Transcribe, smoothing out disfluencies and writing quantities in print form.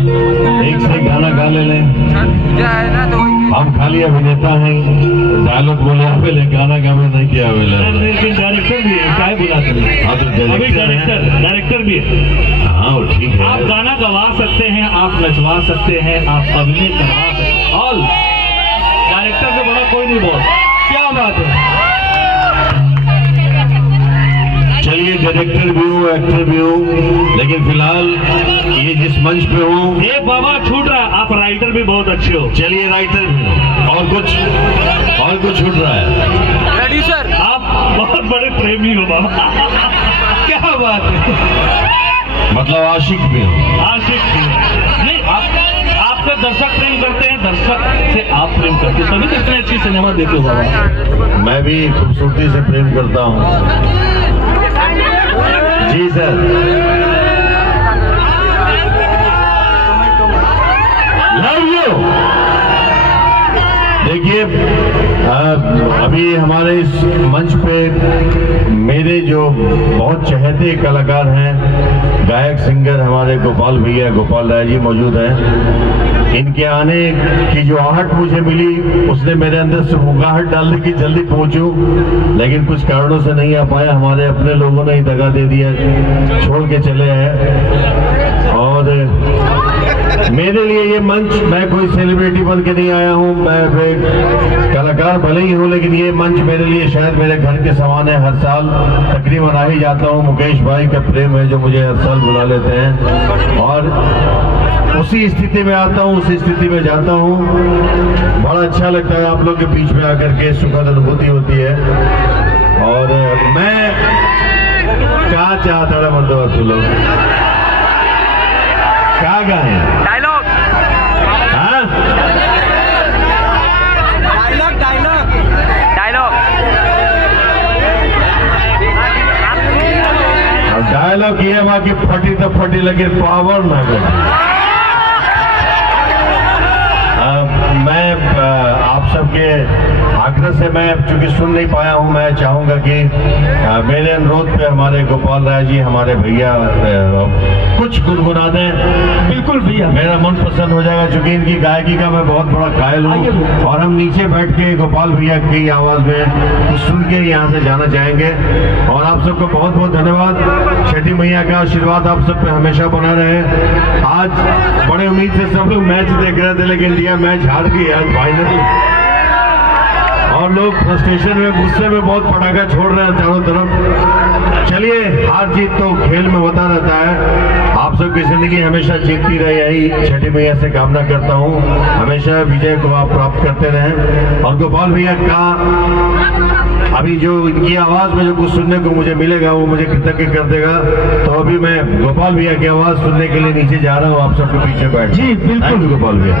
एक से गाना गा ले लें। हम खाली अभिनेता हैं, डायलॉग बोले आवेले, गाना गावे नहीं किया आवेले। लेकिन डायरेक्टर भी है, क्या बुलाते हैं? हाँ तो डायरेक्टर भी है। हाँ वो ठीक है। आप गाना गवा सकते हैं, आप नचवा सकते हैं, आप अभिनय करवा सकते हैं। ऑल डायरेक्टर से बड़ा कोई नहीं बोल। क्या बात है। चलिए डायरेक्टर भी हूँ, एक्टर भी हूँ, लेकिन फिलहाल ये जिस मंच पे हूँ, ये बाबा छूट रहा है, आप राइटर भी बहुत अच्छे हो। चलिए राइटर भी हूँ, और कुछ छूट रहा है। प्रोड्यूसर आप बहुत बड़े प्रेमी हो बाबा। क्या बात है। मतलब आशिक भी हूँ। आशिक भी नहीं, आपसे दर्शक प्रेम करते हैं, दर्शक से आप प्रेम करते हैं, तभी तो इतनी अच्छी सिनेमा देते हो बाबा। मैं भी खूबसूरती से प्रेम करता हूँ। जी सर। Love you. देखिए अभी हमारे इस मंच पे मेरे जो बहुत चहेते कलाकार हैं, गायक सिंगर हमारे गोपाल भैया, गोपाल राय जी मौजूद हैं। इनके आने की जो आहट मुझे मिली, उसने मेरे अंदर सुगंधाहट डाल दी कि जल्दी पहुंचूं, लेकिन कुछ कारणों से नहीं आ पाया। हमारे अपने लोगों ने ही दगा दे दिया, छोड़ के चले आए। और मेरे लिए ये मंच, मैं कोई सेलिब्रिटी बन के नहीं आया हूँ, मैं कलाकार भले ही हूँ, लेकिन ये मंच मेरे लिए शायद मेरे घर के समान है। हर साल तकरीबन आ ही जाता हूँ। मुकेश भाई का प्रेम है जो मुझे हर साल बुला लेते हैं, और उसी स्थिति में आता हूँ, उसी स्थिति में जाता हूँ। बड़ा अच्छा लगता है आप लोग के बीच में आकर के, सुखद अनुभूति होती है। और मैं क्या चाहता था मतलब तू लोग क्या गाए डायलॉग। हाँ डायलॉग ये बाकी फटी तो फटी, लगे पावर ना गई। मैं आप सबके आग्रह से, मैं चूंकि सुन नहीं पाया हूं, मैं चाहूंगा कि मेरे अनुरोध पे हमारे गोपाल राय जी, हमारे भैया कुछ गुनगुना दें। बिल्कुल भैया, मेरा मन पसंद हो जाएगा, चूंकि इनकी गायकी का मैं बहुत बड़ा कायल हूँ। और हम नीचे बैठ के गोपाल भैया की आवाज में कुछ सुन के यहाँ से जाना चाहेंगे। और आप सबको बहुत बहुत धन्यवाद। छठी मैया का आशीर्वाद आप सब पे हमेशा बना रहे। आज बड़े उम्मीद से सब लोग मैच देख रहे थे, लेकिन इंडिया मैच हार गई आज फाइनल, और लोग फ्रस्ट्रेशन में, गुस्से में बहुत पटाखा छोड़ रहे हैं चारों तरफ। चलिए, हार जीत तो खेल में होता रहता है। आप सबकी जिंदगी हमेशा जीतती रहे, यही छठी मैया से कामना करता हूँ। हमेशा विजय को आप प्राप्त करते रहें। और गोपाल भैया का अभी जो इनकी आवाज में जो कुछ सुनने को मुझे मिलेगा, वो मुझे कृतज्ञ कर देगा। तो अभी मैं गोपाल भैया की आवाज सुनने के लिए नीचे जा रहा हूँ, आप सबके पीछे बैठ। जी बिल्कुल गोपाल भैया।